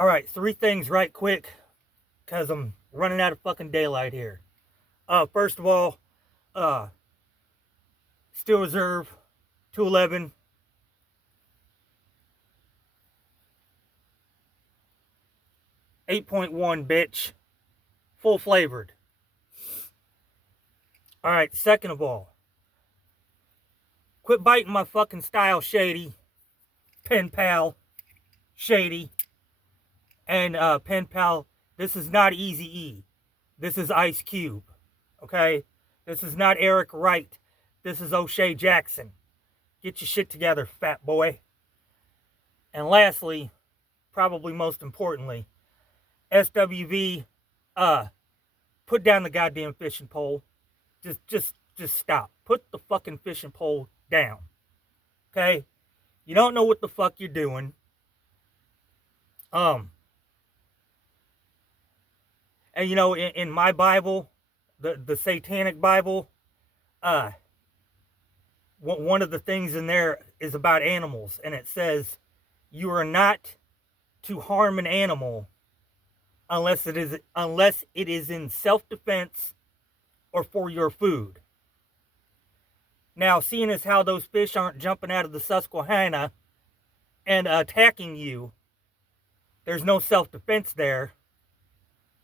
All right, three things right quick, because I'm running out of fucking daylight here. First of all, uh, Steel Reserve 211. 8.1, bitch. Full flavored. All right, second of all, quit biting my fucking style, Shady. Pen Pal, Shady. And Pen Pal, this is not Easy E. This is Ice Cube. Okay? This is not Eric Wright. This is O'Shea Jackson. Get your shit together, fat boy. And lastly, probably most importantly, SWV, put down the goddamn fishing pole. Just stop. Put the fucking fishing pole down. Okay? You don't know what the fuck you're doing. And you know, in my Bible, the Satanic Bible, one of the things in there is about animals, and it says you are not to harm an animal unless it is in self-defense or for your food. Now, seeing as how those fish aren't jumping out of the Susquehanna and attacking you, there's no self-defense there,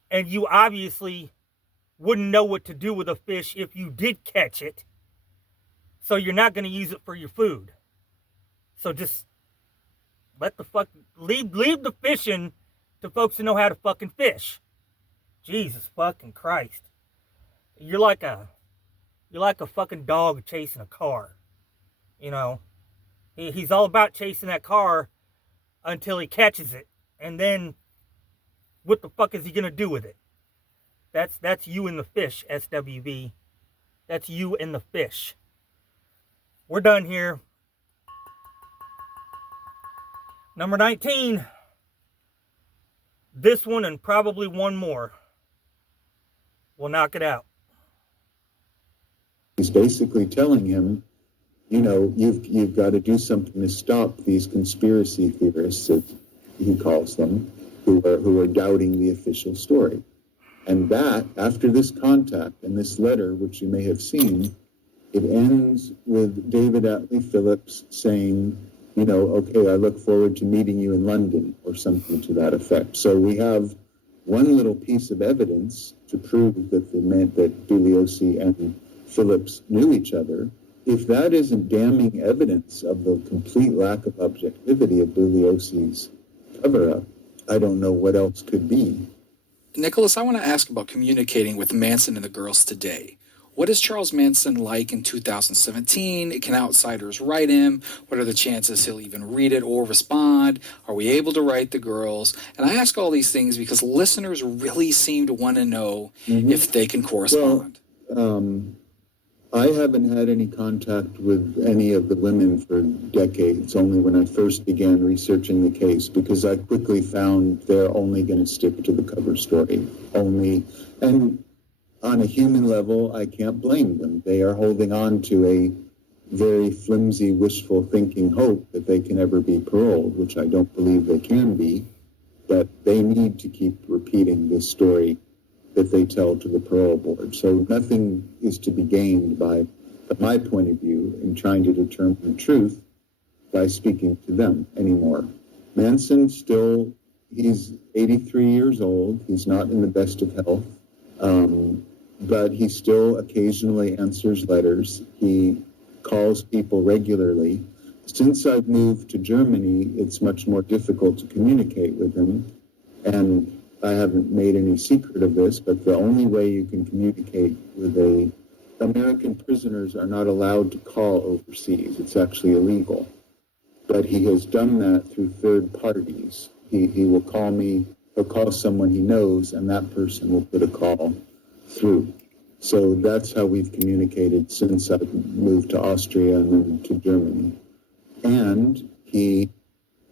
and you obviously wouldn't know what to do with a fish if you did catch it, so you're not going to use it for your food. So just leave the fishing to folks who know how to fucking fish. Jesus fucking Christ. You're like a fucking dog chasing a car. You know, he's all about chasing that car until he catches it, and then what the fuck is he gonna do with it? That's you and the fish, SWV. That's you and the fish. We're done here. Number 19. This one and probably one more. We'll knock it out. He's basically telling him, you know, you've got to do something to stop these conspiracy theorists, as he calls them, who are doubting the official story. And that, after this contact and this letter, which you may have seen, it ends with David Atlee Phillips saying, you know, okay, I look forward to meeting you in London, or something to that effect. So we have one little piece of evidence to prove that that Bugliosi and Phillips knew each other. If that isn't damning evidence of the complete lack of objectivity of Bugliosi's cover-up, I don't know what else could be. Nicholas, I want to ask about communicating with Manson and the girls today. What is Charles Manson like in 2017? Can outsiders write him? What are the chances he'll even read it or respond? Are we able to write the girls? And I ask all these things because listeners really seem to want to know if they can correspond. Well, I haven't had any contact with any of the women for decades, only when I first began researching the case, because I quickly found they're only going to stick to the cover story. And on a human level, I can't blame them. They are holding on to a very flimsy, wishful thinking hope that they can ever be paroled, which I don't believe they can be, but they need to keep repeating this story that they tell to the parole board. So nothing is to be gained by, from my point of view, in trying to determine the truth by speaking to them anymore. Manson he's 83 years old. He's not in the best of health, but he still occasionally answers letters. He calls people regularly. Since I've moved to Germany, it's much more difficult to communicate with him, and I haven't made any secret of this, but the only way you can communicate with American prisoners are not allowed to call overseas. It's actually illegal. But he has done that through third parties. He will call me, he'll call someone he knows, and that person will put a call through. So that's how we've communicated since I've moved to Austria and then to Germany. And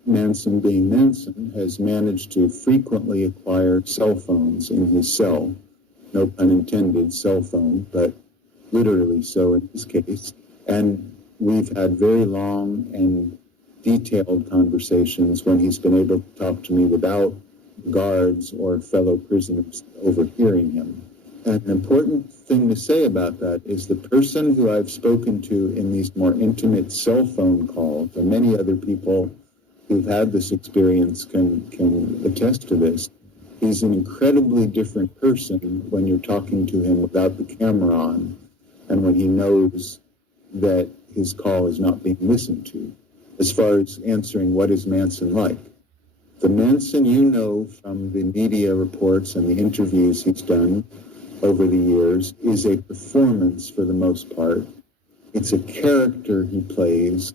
Manson being Manson, has managed to frequently acquire cell phones in his cell. No pun intended, cell phone, but literally so in this case. And we've had very long and detailed conversations when he's been able to talk to me without guards or fellow prisoners overhearing him. And an important thing to say about that is the person who I've spoken to in these more intimate cell phone calls, and many other people who've had this experience can attest to this. He's an incredibly different person when you're talking to him without the camera on and when he knows that his call is not being listened to. As far as answering what is Manson like, the Manson you know from the media reports and the interviews he's done over the years is a performance for the most part. It's a character he plays.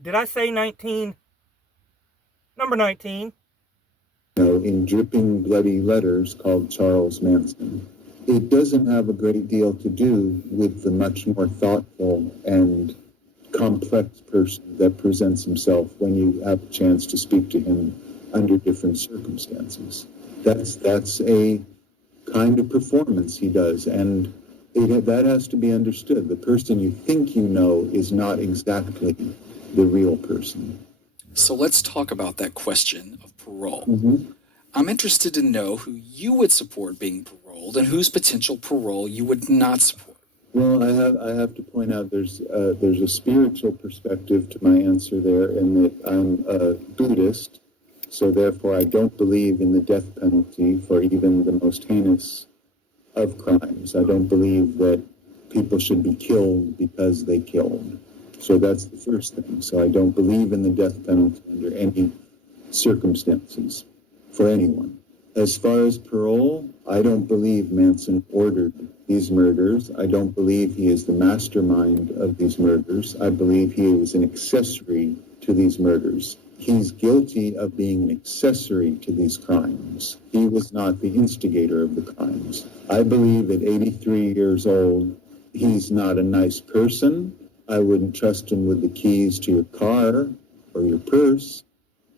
Did I say 19? Number 19. In dripping bloody letters called Charles Manson. It doesn't have a great deal to do with the much more thoughtful and complex person that presents himself when you have a chance to speak to him under different circumstances. That's a kind of performance he does, and that has to be understood. The person you think you know is not exactly the real person. So let's talk about that question of parole. Mm-hmm. I'm interested to know who you would support being paroled and whose potential parole you would not support. Well, I have to point out there's a spiritual perspective to my answer there, in that I'm a Buddhist, so therefore I don't believe in the death penalty for even the most heinous of crimes. I don't believe that people should be killed because they killed. So that's the first thing. So I don't believe in the death penalty under any circumstances for anyone. As far as parole, I don't believe Manson ordered these murders. I don't believe he is the mastermind of these murders. I believe he was an accessory to these murders. He's guilty of being an accessory to these crimes. He was not the instigator of the crimes. I believe at 83 years old, he's not a nice person. I wouldn't trust him with the keys to your car or your purse.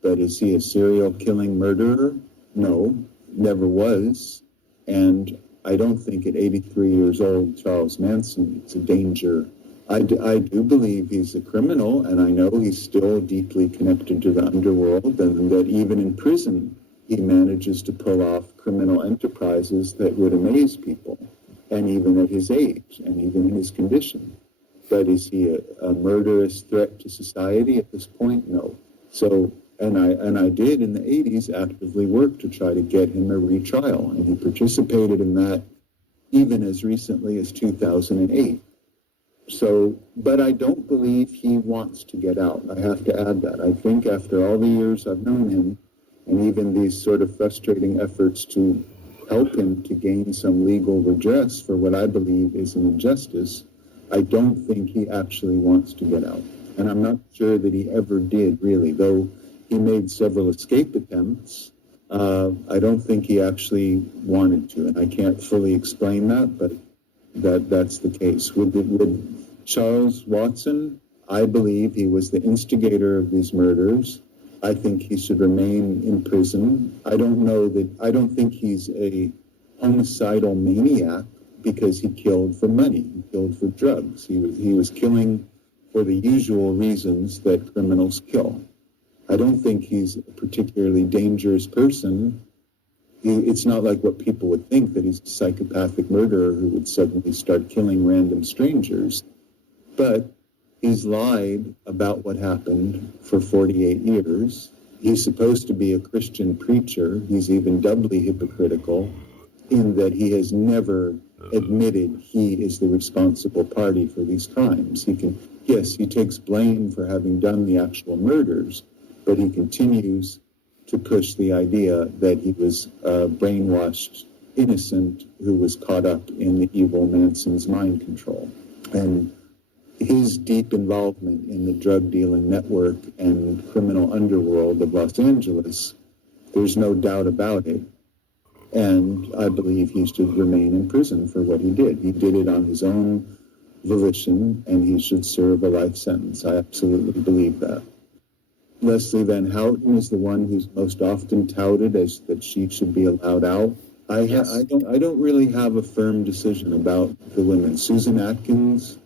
But is he a serial killing murderer? No, never was. And I don't think at 83 years old, Charles Manson is a danger. I do believe he's a criminal, and I know he's still deeply connected to the underworld, and that even in prison, he manages to pull off criminal enterprises that would amaze people, and even at his age, and even in his condition. But is he a murderous threat to society at this point? No. So, and I did in the 80s actively work to try to get him a retrial, and he participated in that even as recently as 2008. So, but I don't believe he wants to get out. I have to add that. I think after all the years I've known him, and even these sort of frustrating efforts to help him to gain some legal redress for what I believe is an injustice, I don't think he actually wants to get out. And I'm not sure that he ever did, really, though he made several escape attempts. I don't think he actually wanted to, and I can't fully explain that, but that's the case. With Charles Watson, I believe he was the instigator of these murders. I think he should remain in prison. I don't think he's a homicidal maniac because he killed for money. He killed for drugs. He was killing for the usual reasons that criminals kill. I don't think he's a particularly dangerous person. It's not like what people would think, that he's a psychopathic murderer who would suddenly start killing random strangers. But he's lied about what happened for 48 years. He's supposed to be a Christian preacher. He's even doubly hypocritical in that he has never admitted he is the responsible party for these crimes. He takes blame for having done the actual murders, but he continues to push the idea that he was a brainwashed innocent who was caught up in the evil Manson's mind control. And his deep involvement in the drug dealing network and criminal underworld of Los Angeles, there's no doubt about it. And I believe he should remain in prison for what he did. He did it on his own volition, and he should serve a life sentence. I absolutely believe that. Leslie Van Houten is the one who's most often touted as that she should be allowed out. I don't really have a firm decision about the women. Susan Atkins,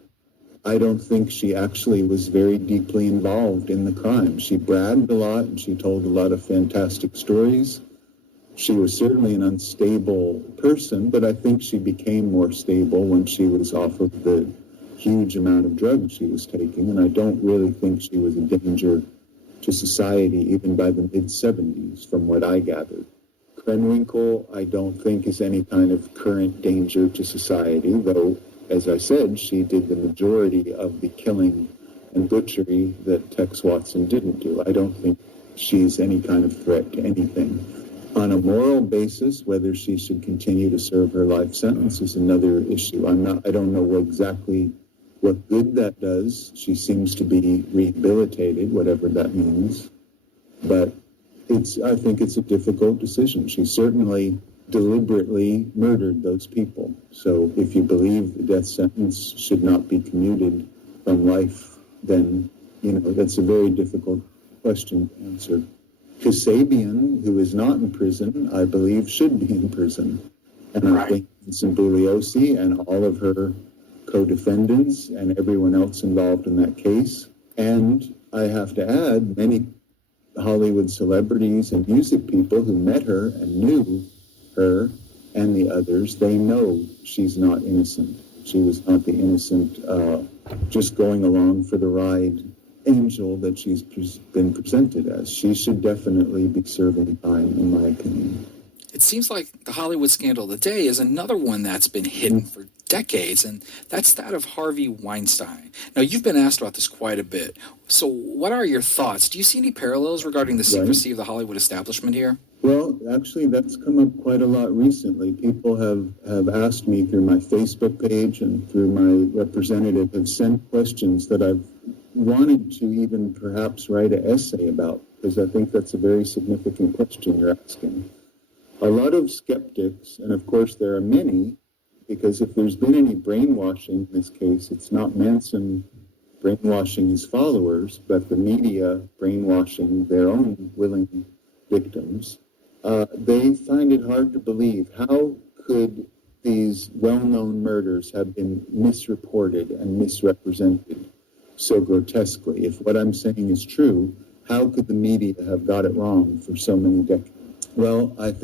I don't think she actually was very deeply involved in the crime. She bragged a lot and she told a lot of fantastic stories. She was certainly an unstable person, but I think she became more stable when she was off of the huge amount of drugs she was taking, and I don't really think she was a danger to society even by the mid-70s, from what I gathered. Krenwinkel, I don't think, is any kind of current danger to society, though, as I said, she did the majority of the killing and butchery that Tex Watson didn't do. I don't think she's any kind of threat to anything. On a moral basis, whether she should continue to serve her life sentence is another issue. I don't know exactly what good that does. She seems to be rehabilitated, whatever that means. But I think it's a difficult decision. She certainly deliberately murdered those people. So if you believe the death sentence should not be commuted from life, then, that's a very difficult question to answer. Kasabian, who is not in prison, I believe should be in prison. And I think Vincent Bugliosi and all of her co-defendants and everyone else involved in that case. And I have to add, many Hollywood celebrities and music people who met her and knew her and the others, they know she's not innocent. She was not the innocent, just going along for the ride angel that she's been presented as. She should definitely be serving time, in my opinion. It seems like the Hollywood scandal of the day is another one that's been hidden for decades, and that's that of Harvey Weinstein. Now, you've been asked about this quite a bit. So what are your thoughts? Do you see any parallels regarding the secrecy of the Hollywood establishment here? Well, actually, that's come up quite a lot recently. People have asked me through my Facebook page and through my representative, have sent questions that I've wanted to even perhaps write an essay about, because I think that's a very significant question you're asking. A lot of skeptics, and of course there are many, because if there's been any brainwashing in this case, it's not Manson brainwashing his followers, but the media brainwashing their own willing victims. They find it hard to believe, how could these well-known murders have been misreported and misrepresented so grotesquely? If what I'm saying is true, how could the media have got it wrong for so many decades? Well, I think